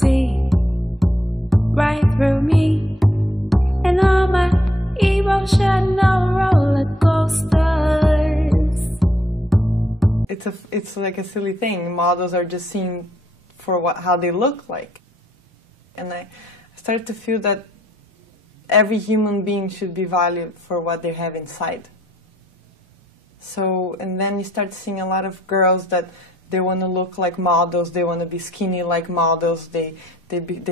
See right through me and all my emotional roller coasters. It's like a silly thing. Models are just seen for how they look like. And I started to feel that every human being should be valued for what they have inside. So, and then you start seeing a lot of girls that they want to look like models, they want to be skinny like models, they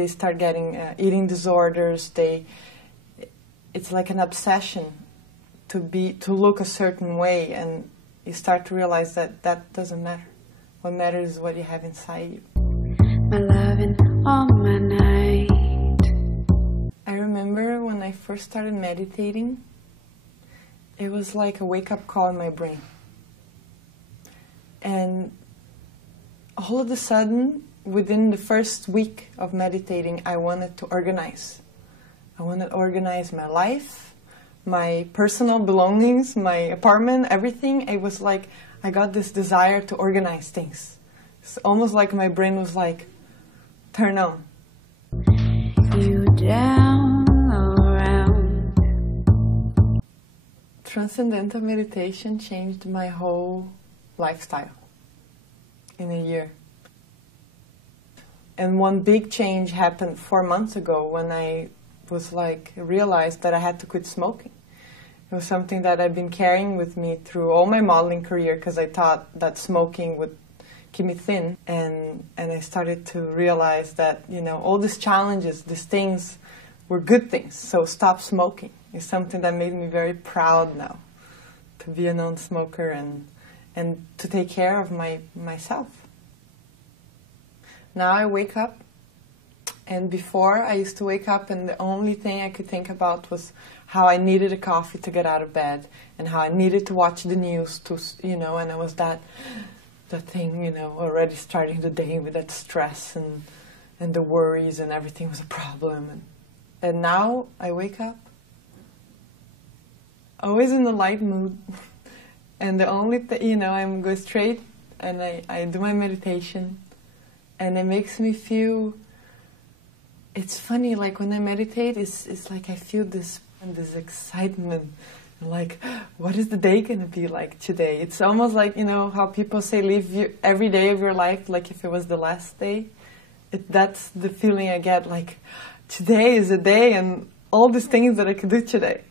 start getting eating disorders, it's like an obsession to look a certain way, and you start to realize that that doesn't matter. What matters is what you have inside you. My loving all my night. I remember when I first started meditating, it was like a wake-up call in my brain. And all of a sudden, within the first week of meditating, I wanted to organize. I wanted to organize my life, my personal belongings, my apartment, everything. It was like I got this desire to organize things. It's almost like my brain was like, turn on. You down around. Transcendental meditation changed my whole lifestyle in a year. And one big change happened 4 months ago when I was realized that I had to quit smoking. It was something that I've been carrying with me through all my modeling career because I thought that smoking would keep me thin. And I started to realize that, all these challenges, these things were good things. So stop smoking is something that made me very proud now to be a non-smoker and to take care of myself. Now I wake up, and before I used to wake up and the only thing I could think about was how I needed a coffee to get out of bed and how I needed to watch the news and it was that thing, already starting the day with that stress and the worries and everything was a problem. And now I wake up, always in the light mood, and the only thing, I go straight and I do my meditation, and it makes me feel, it's funny, like when I meditate, it's like I feel this excitement, like, what is the day going to be like today? It's almost like, how people say live every day of your life like if it was the last day. That's the feeling I get, like, today is a day and all these things that I could do today.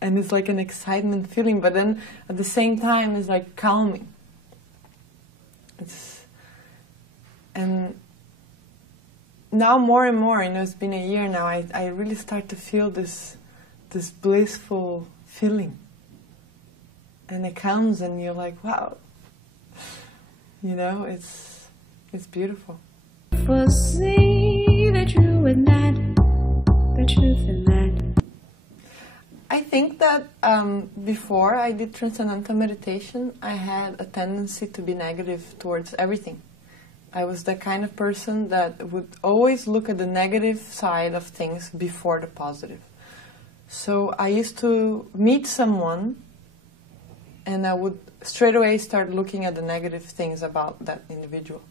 And it's like an excitement feeling, but then at the same time it's like calming. And now more and more, it's been a year now, I really start to feel this blissful feeling. And it comes and you're like, wow. It's beautiful. Foresee the truth in that, the truth in that. I think that before I did transcendental meditation, I had a tendency to be negative towards everything. I was the kind of person that would always look at the negative side of things before the positive. So I used to meet someone and I would straight away start looking at the negative things about that individual.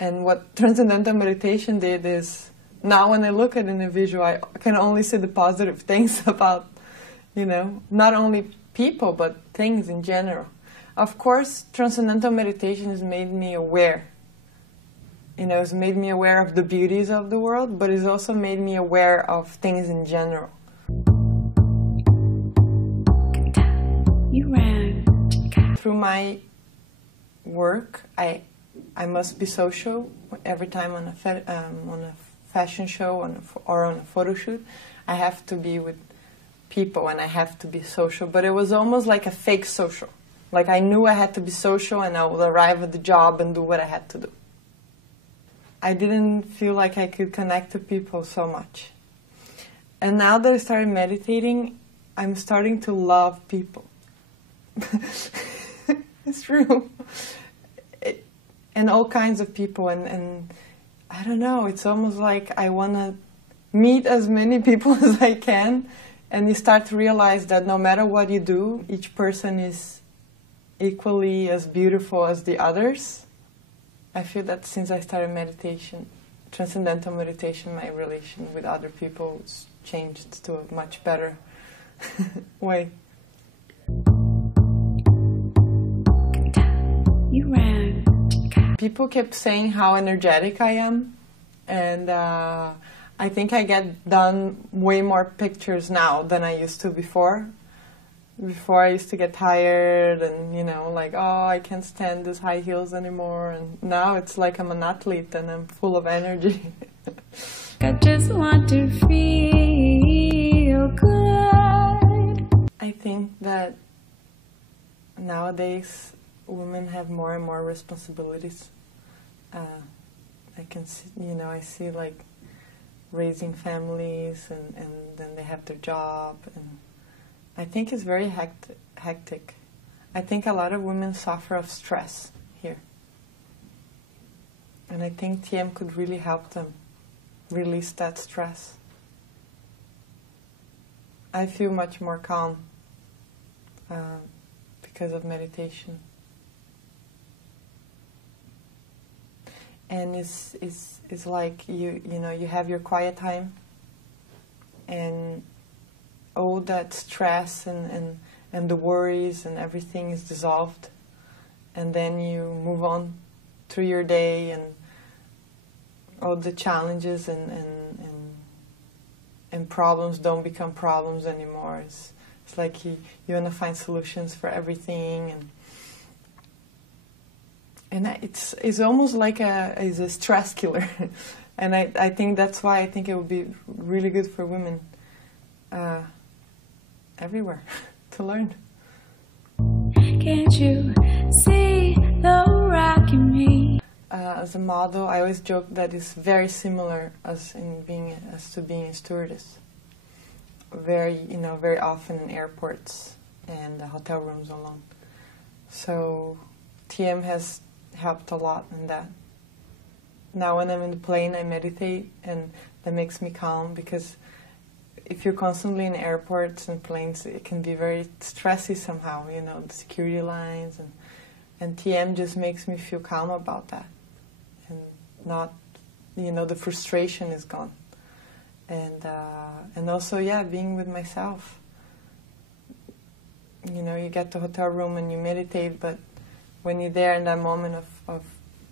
And what transcendental meditation did is, now when I look at an individual, I can only see the positive things about, not only people, but things in general. Of course, transcendental meditation has made me aware. It's made me aware of the beauties of the world, but it's also made me aware of things in general. Through my work, I must be social. Every time on a fashion show or on a photo shoot, I have to be with people and I have to be social. But it was almost like a fake social. Like I knew I had to be social and I would arrive at the job and do what I had to do. I didn't feel like I could connect to people so much. And now that I started meditating, I'm starting to love people. It's true. And all kinds of people. And I don't know, it's almost like I want to meet as many people as I can. And you start to realize that no matter what you do, each person is equally as beautiful as the others. I feel that since I started meditation, transcendental meditation, my relation with other people has changed to a much better way. You ran. People kept saying how energetic I am, and I think I get done way more pictures now than I used to before. Before I used to get tired and, you know, like, oh, I can't stand these high heels anymore. And now it's like I'm an athlete and I'm full of energy. I just want to feel good. I think that nowadays women have more and more responsibilities. I can see, you know, I see like raising families and then they have their job, and I think it's very hectic. I think a lot of women suffer of stress here. And I think TM could really help them release that stress. I feel much more calm because of meditation. And it's like you know, you have your quiet time, and all that stress and the worries and everything is dissolved, and then you move on through your day, and all the challenges and problems don't become problems anymore. It's like you want to find solutions for everything, and it's almost like it's a stress killer. And I think that's why I think it would be really good for women everywhere to learn. Can't you see the rock in me? As a model, I always joke that it's very similar as to being a stewardess. Very often in airports and hotel rooms alone. So TM has helped a lot in that. Now when I'm in the plane, I meditate, and that makes me calm, because if you're constantly in airports and planes, it can be very stressy somehow, you know, the security lines, and TM just makes me feel calm about that, and not, you know, the frustration is gone, and also, yeah, being with myself. You know, you get to a hotel room and you meditate, but when you're there in that moment of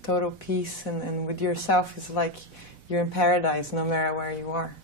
total peace and with yourself, it's like you're in paradise no matter where you are.